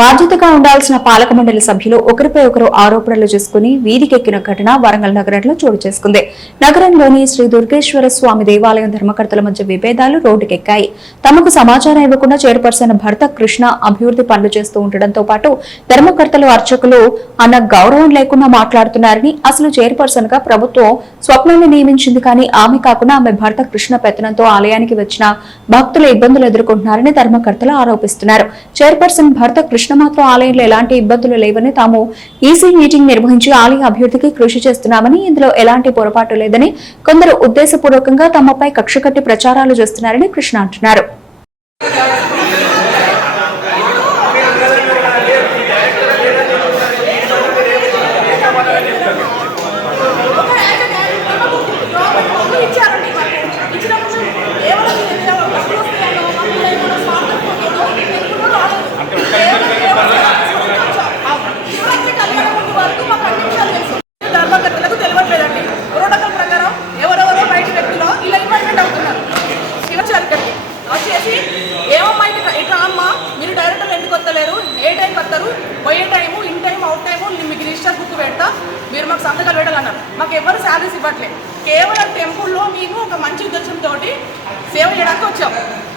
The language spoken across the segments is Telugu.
బాధ్యతగా ఉండాల్సిన పాలక మండలి సభ్యులు ఒకరిపై ఒకరు ఆరోపణలు చేసుకుని వీధికెక్కిన ఘటన వరంగల్ నగరంలో చోటు చేసుకుంది. నగరంలోని శ్రీ దుర్గేశ్వర స్వామి దేవాలయం ధర్మకర్తల మధ్య విభేదాలు రోడ్డుకెక్కాయి. తమకు సమాచారం ఇవ్వకుండా చైర్పర్సన్ భర్త కృష్ణ అభివృద్ధి పనులు చేస్తూ ఉండడంతో పాటు ధర్మకర్తలు అర్చకులు అన్న గౌరవం లేకుండా మాట్లాడుతున్నారని, అసలు చైర్పర్సన్ గా ప్రభుత్వం స్వప్నాన్ని నియమించింది కానీ ఆమె కాకుండా ఆమె భర్త కృష్ణ పెత్తనంతో ఆలయానికి వచ్చిన భక్తులు ఇబ్బందులు ఎదుర్కొంటున్నారని ధర్మకర్తలు ఆరోపిస్తున్నారు. చైర్పర్సన్ భర్త కృష్ణ మాత్రం ఆలయంలో ఎలాంటి ఇబ్బందులు లేవని, తాము ఈసీ మీటింగ్ నిర్వహించి ఆలయ అభివృద్ధికి కృషి చేస్తున్నామని, ఇందులో ఎలాంటి పొరపాటు లేదని, కొందరు ఉద్దేశపూర్వకంగా తమపై కక్ష కట్టి ప్రచారాలు చేస్తున్నారని కృష్ణ అంటున్నారు. పోయే time in time out time మీకు రిజిస్టర్ బుక్ పెడతా, మీరు మాకు సంతకాలు పెట్టాలన్నారు. మాకు ఎవరు శాలరీస్ ఇవ్వట్లేదు. కేవలం టెంపుల్లో మేము ఒక మంచి ఉద్దేశంతో సేవ చేయడానికి వచ్చాం.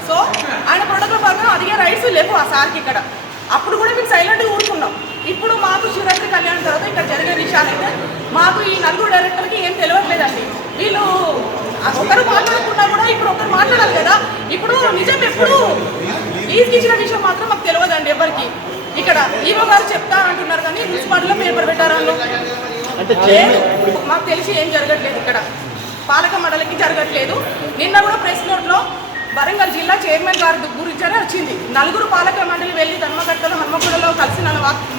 సో ఆయన ప్రోటోకాల్ ప్రకారం అడిగే రైట్స్ లేవు ఆ సార్కి ఇక్కడ. అప్పుడు కూడా మేము సైలెంట్గా ఊరుకున్నాం. ఇప్పుడు మాకు శివరాత్రి కళ్యాణం తర్వాత ఇక్కడ జరిగే విషయాలు అయితే మాకు ఈ నలుగురు డైరెక్టర్కి ఏం తెలియట్లేదండి. వీళ్ళు ఒకరు మాట్లాడకుండా కూడా ఇప్పుడు ఒకరు మాట్లాడాలి కదా. ఇప్పుడు నిజం ఎప్పుడు ఇచ్చిన విషయం మాత్రం మాకు తెలియదండి ఎవరికి. ఇక్కడ ఈవో గారు చెప్తా అంటున్నారు కానీ మున్సిపాలిటీలో పేపర్ పెట్టారు. మాకు తెలిసి ఏం జరగట్లేదు ఇక్కడ, పాలక మండలికి జరగట్లేదు. నిన్న కూడా ప్రెస్ నోట్లో వరంగల్ జిల్లా చైర్మన్ గారి గురించనే వచ్చింది. నలుగురు పాలక మండలి వెళ్ళి ధర్మకర్తలు హన్మకొండలో కలిసిన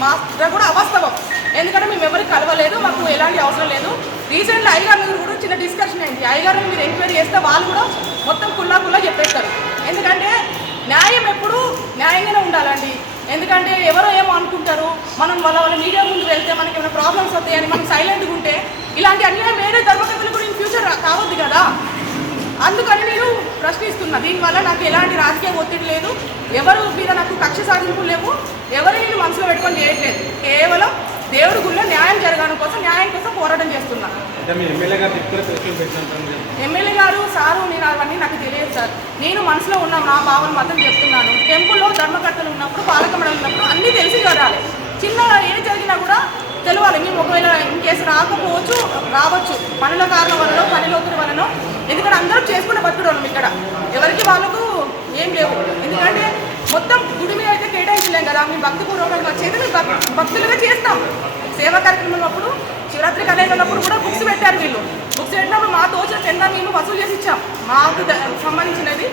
మా కూడా అవాస్తవం. ఎందుకంటే మేము ఎవరికి కలవలేదు, మాకు ఎలాంటి అవసరం లేదు. రీసెంట్లీ అయ్యగారు కూడా చిన్న డిస్కషన్ అయింది. అయ్యగారిని మీరు ఎంక్వైరీ చేస్తే వాళ్ళు కూడా మొత్తం కుల్లా చెప్పేస్తారు. ఎందుకంటే న్యాయం ఎప్పుడు న్యాయంగానే ఉండాలండి. ఎందుకంటే ఎవరో ఏమో అనుకుంటారు, మనం వాళ్ళ మీడియా ముందు వెళ్తే మనకి ఏమైనా ప్రాబ్లమ్స్ వస్తాయని మనం సైలెంట్గా ఉంటే ఇలాంటి అన్యాయం వేరే ధర్మకర్తలు కూడా ఇన్ ఫ్యూచర్ కావద్దు కదా. అందుకని నేను ప్రశ్నిస్తున్నా. దీనివల్ల నాకు ఎలాంటి రాజకీయ ఒత్తిడి లేదు, ఎవరు మీద నాకు కక్ష సాధింపులు లేవు, ఎవరిని నేను మనసులో పెట్టుకొని చేయట్లేదు. కేవలం దేవుడి గుళ్ళో న్యాయం జరగడం కోసం, న్యాయం కోసం పోరాటం చేస్తున్నా. ఎమ్మెల్యే గారు సారు నేను అవన్నీ నాకు తెలియదు సార్. నేను మనసులో ఉన్నాం, నా భావన మాత్రం చెప్తున్నాను. టెంపుల్లో ధర్మకర్తలు ఉన్నప్పుడు, పాలక మండలి ఉన్నప్పుడు అన్నీ తెలిసి జరగాలి. చిన్న ఏది జరిగినా కూడా తెలియాలి. మేము ఒకవేళ ఇన్ కేసు రాకపోవచ్చు, రావచ్చు పనుల కారణం వలన, పని లోతుల వలన. ఎందుకంటే అందరం చేసుకుంటే బతుకున్నాం ఇక్కడ, ఎవరికి వాళ్ళకు ఏం లేవు. ఎందుకంటే మొత్తం గుడి మీద అయితే కేటాయించలేం కదా. మేము భక్తిపూర్వకంగా వచ్చేది మేము భక్తులుగా చేస్తాం. సేవా కార్యక్రమం అప్పుడు, శివరాత్రి కళ్యాణం ఉన్నప్పుడు కూడా బుక్స్ పెట్టారు. వీళ్ళు బుక్స్ పెట్టినప్పుడు మా తోచిన చందా మేము వసూలు చేసి ఇచ్చాం. మాకు సంబంధించినది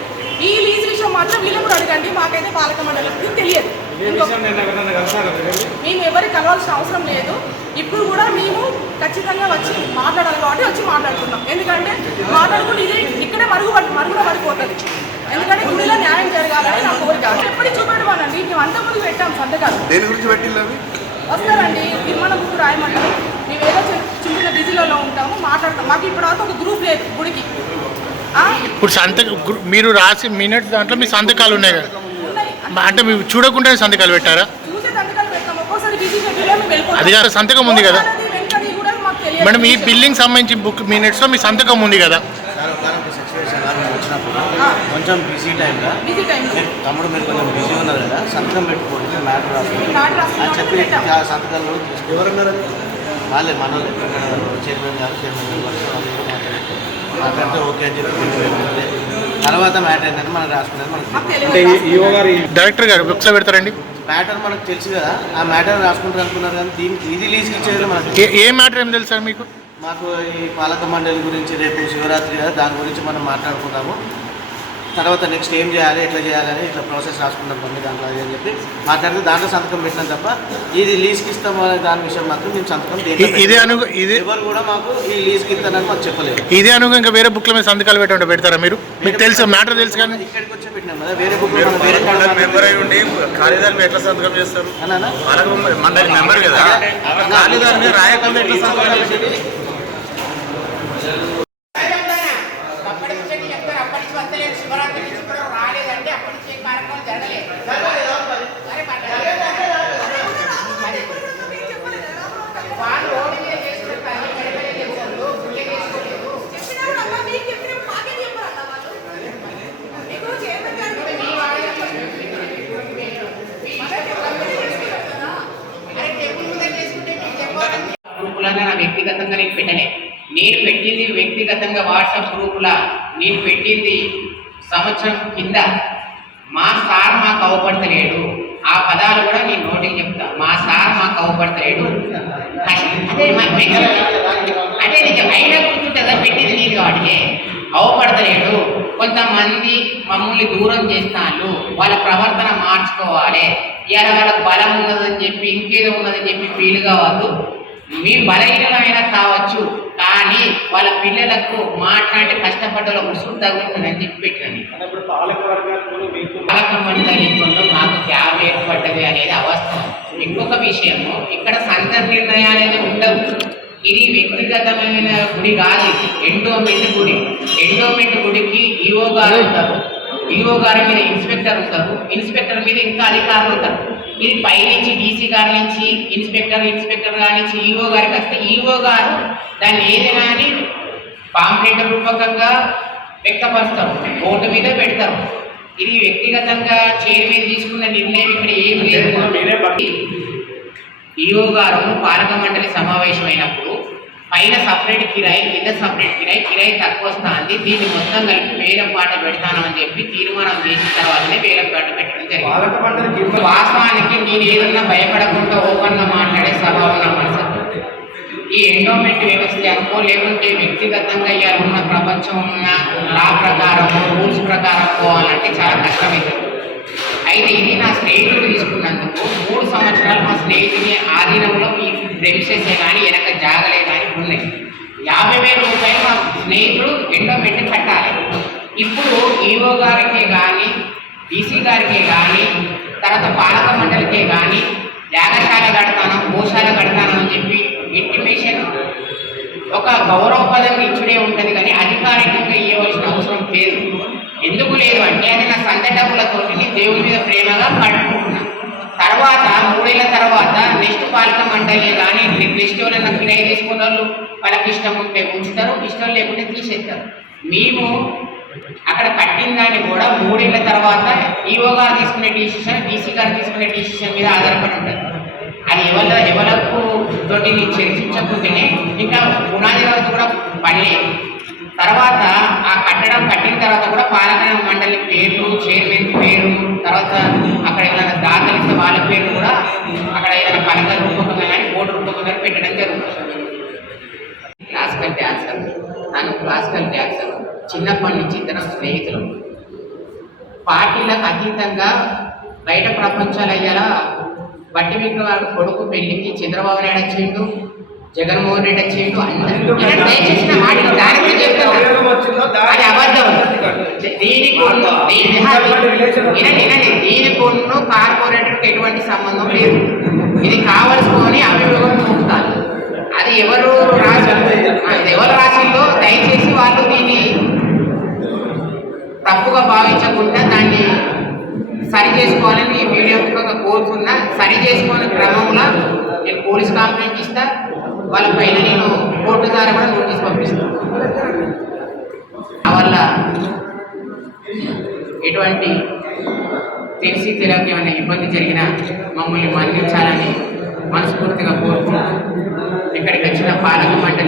ఈ లీజ్ విషయం మాత్రం వీళ్ళు కూడా అడగండి. మాకైతే పాలక మండలికి తెలియదు. మేము ఎవరికి కలవాల్సిన అవసరం లేదు. ఇప్పుడు కూడా మేము ఖచ్చితంగా వచ్చి మాట్లాడాలి కాబట్టి వచ్చి మాట్లాడుతున్నాం. ఎందుకంటే మాట్లాడుకుంటే ఇది ఇక్కడే మరుగున పడిపోతుంది. ఎందుకంటే గుడిలో న్యాయం జరగాలని నా కోరిక. ఎప్పటికీ చూపెట్టమనండి. మేము అంతకుముందు పెట్టాం సంతకాలు. దేని గురించి పెట్టింది వస్తారండి, తీర్మానం బుక్ రాయమంటారు. మేము ఏదో చిన్న బిజీలలో ఉంటాము, మాట్లాడతాం. మాకు ఇప్పటివరకు ఒక గ్రూప్ లేదు గుడికి. ఇప్పుడు మీరు రాసి మినిట్స్ దాంట్లో మీ సంతకాలు ఉన్నాయి కదా, అంటే మీరు చూడకుండా సంతకాలు పెట్టారా? చూసే సంతకాలు పెడతాం. ఒక్కోసారి బిజీ షెడ్యూల్లో మేము వెళ్ళిపోతాం. అది కాదు సంతకం ఉంది కదా మేడం. ఈ బిల్డింగ్ సంబంధించి బుక్ మినిట్స్లో మీ సంతకం ఉంది కదా. కొంచెం బిజీ టైంలో తమ్ముడు మీరు కొంచెం బిజీ ఉన్నారు కదా, సంతకం పెట్టుకోండి మ్యాటర్ రాసుకోండి అని చెప్పి సంతకాలు ఎవరున్నారు వాళ్ళే మనోళ్ళు. చైర్మన్ గారు మాట్లాడితే ఓకే అని చెప్పి తర్వాత మ్యాటర్ ఏంటంటే మనం రాసుకునేది మనకి డైరెక్టర్ గారు బుక్స్ పెడతారండి. మ్యాటర్ మనకు తెలుసు కదా, ఆ మ్యాటర్ రాసుకుంటారు అనుకున్నారు కానీ దీనికి ఇది లీజ్కి ఇచ్చేది మనకి ఏ మ్యాటర్ ఏం తెలుసు సార్ మీకు? మాకు ఈ పాలక మండలి గురించి రేపు శివరాత్రి కదా, దాని గురించి మనం మాట్లాడుకుందాము. తర్వాత నెక్స్ట్ ఏం చేయాలి, ఎట్లా చేయాలని ఇట్లా ప్రాసెస్ రాసుకుంటాం కొన్ని దాంట్లో అని చెప్పి మాట్లాడితే దాంట్లో సంతకం పెట్టినాం తప్ప ఇది లీజ్కి ఇస్తాం అనే దాని విషయం మాత్రం మేము సంతకం ఎవరు కూడా మాకు ఈ లీజ్కి ఇస్తానని మాకు చెప్పలేదు. ఇదే అనుగు ఇంకా వేరే బుక్ల మీద సంతకాలు పెట్టండి పెడతారా మీరు? మీకు తెలుసు మ్యాటర్ తెలుసు కానీ ఇక్కడికి వచ్చి పెట్టినాం కదా, వేరే బుక్ వేరే మెంబర్ అయి ఉండి ఖాళీదారు ఎట్లా సంతకం చేస్తారు? మండలి మెంబర్ కదా, ఖాళీదారు మీద రాయకుండా ఎట్లా సంతకం చేస్తారు? శివరాత్రి నుంచి కూడా రాలేదంటే అప్పటి నుంచి కార్యక్రమం జరగలేదు. వ్యక్తిగతంగా నేను పెట్టలే. నేను పెట్టింది వ్యక్తిగతంగా వాట్సాప్ గ్రూపుల నేను పెట్టింది సంవత్సరం కింద మా సార్ మాకు అవపడతలేడు. ఆ పదాలు కూడా నేను నోటికి చెప్తా. మా సార్ మాకు అవపడతలేడు. అదే నిజం అయినా గుర్తుంటుందా పెట్టింది నేను వాటికే అవపడతలేడు. కొంతమంది మమ్మల్ని దూరం చేస్తాను, వాళ్ళ ప్రవర్తన మార్చుకోవాలి. ఇవాళ వాళ్ళకి బలం ఉన్నదని చెప్పి ఇంకేదో ఉన్నదని చెప్పి ఫీల్ కావద్దు. మీ బలహీనమైనా కావచ్చు, కానీ వాళ్ళ పిల్లలకు మాట్లాడి కష్టపడ్డ ఉసురు తగులుతుందని చెప్పి పెట్టండి. పాలక మండలిలో మాకు జాబ్ ఏర్పడ్డది అనేది అవస్థం. ఇంకొక విషయము, ఇక్కడ సంత నిర్ణయాలు అనేది ఉండవు. ఇది వ్యక్తిగతమైన గుడి కాదు, ఇది ఎండోమెంట్ గుడి. ఎండోమెంట్ గుడికి ఈఓ గారు ఉంటారు, ఈఓ గారి మీద ఇన్స్పెక్టర్ ఉంటారు, ఇన్స్పెక్టర్ మీద ఇంకా అధికారులు ఉంటారు. ఇది పైనుంచి డీసీ గారి నుంచి ఇన్స్పెక్టర్ గారి నుంచి ఈఓ గారికి వస్తే ఈఓ గారు దాన్ని ఏదైనా అని పాంప్లెట్ రూపకంగా వ్యక్తపరుస్తారు, బోర్డు మీద పెడతారు. ఇది వ్యక్తిగతంగా చైర్మన్ తీసుకున్న నిర్ణయం ఇక్కడ ఏం లేదు. ఈఓ గారు పాలక మండలి సమావేశమైనప్పుడు పైన సపరేట్ కిరాయి, కింద సపరేట్ కిరాయి తక్కువ వస్తుంది, దీన్ని మొత్తం కలిపి వేలం పాట పెడతానని చెప్పి తీర్మానం చేసిన తర్వాతనే వేలం పాట పెట్టడం జరిగింది. వాస్తవానికి నేను ఏదన్నా భయపడకుండా ఓపెన్గా మాట్లాడే స్వభావం నా మనసు. ఈ ఎండోమెంట్ వ్యవస్థ అనుకో, లేకుంటే వ్యక్తిగతంగా ఇవాళ ఉన్న ప్రపంచం ఉన్న లా ప్రకారం రూల్స్ ప్రకారం పోవాలంటే చాలా కష్టమవుతుంది. అయితే ఇది నా స్నేహితుడు తీసుకున్నందుకు 3 సంవత్సరాలు మా స్నేహితుని ఆధీనంలో ఈ ప్రెమిసెస్ కానీ వెనక జాగలే కానీ ఉన్నాయి. 50,000 రూపాయలు మా స్నేహితుడు ఎండోమెంట్ కట్టాలి. ఇప్పుడు ఈఓ గారికే కానీ డీసీ గారికే కానీ తర్వాత పాలక మండలికే కానీ యాగశాల కడతాను, గోశాల కడతాను అని చెప్పి ఇంటిమేషన్ ఒక గౌరవపదంగా ఇచ్చుడే ఉంటుంది, కానీ అధికారికంగా ఇవ్వవలసిన అవసరం లేదు. ఎందుకు లేదు అంటే అది నా సొంత డబ్బులతో నేను దేవుని మీద ప్రేమగా కట్టుకుంటున్నాను. తర్వాత 3 ఏళ్ళ తర్వాత నెక్స్ట్ పాలక మండలి కానీ నెక్స్ట్ ఎవరైనా కిరాయి తీసుకున్న వాళ్ళు వాళ్ళకి ఇష్టం ఉంటే ఉంచుతారు, ఇష్టం లేకుంటే తీసేస్తారు. మేము అక్కడ కట్టిన దాన్ని కూడా 3 ఏళ్ళ తర్వాత ఈఓ గారు తీసుకునే డిసిషన్, డీసీ గారు తీసుకునే డిసిషన్ మీద ఆధారపడి ఉంటుంది. అది ఎవరకు తోటి చర్చించకుంటేనే ఇంకా పునాది రోజు కూడా పడలేదు. తర్వాత ఆ కట్టడం కట్టిన తర్వాత కూడా పాలక మండలి పేర్లు, చైర్మన్ పేరు, తర్వాత అక్కడ ఏదైనా దాఖలిస్తే వాళ్ళ పేరు కూడా అక్కడ ఏదైనా పలక రూపకంగా కానీ బోర్డు రూపకంగా పెట్టడం జరుగుతుంది. క్లాసికల్ డ్యాన్సర్, తను క్లాసికల్ డ్యాన్సర్, చిన్నప్పటి నుంచి ఇద్దరు స్నేహితులు. పార్టీలకు అతీతంగా బయట ప్రపంచాలు అయ్యేలా బట్టి విక్రమార్క కొడుకు పెళ్లికి చంద్రబాబు నాయుడు వచ్చిండు, జగన్మోహన్ రెడ్డి వచ్చిండు. అందరూ దయచేసిన మాట దానికి చెప్తున్నా, అది అబద్ధం. దీనికి కార్పొరేటర్కి ఎటువంటి సంబంధం లేదు. ఇది కావలసుకొని అభియోగం చూపుతారు. అది ఎవరు రాసిందో దయచేసి వాళ్ళు దీన్ని తప్పుగా భావించకుండా దాన్ని సరి చేసుకోవాలని ఈ వీడియో కోరుతున్నా. సరి చేసుకునే క్రమంలో నేను పోలీస్ కంప్లైంట్ ఇస్తా, వాళ్ళ పైన నేను కోర్టు ద్వారా కూడా నోటీస్ పంపిస్తాను. వల్ల ఎటువంటి తెలిసి తెలియక ఏమైనా ఇబ్బంది జరిగినా మమ్మల్ని మన్నించాలని మనస్ఫూర్తిగా కోరుకుంటూ ఇక్కడికి వచ్చిన పాలక మండలి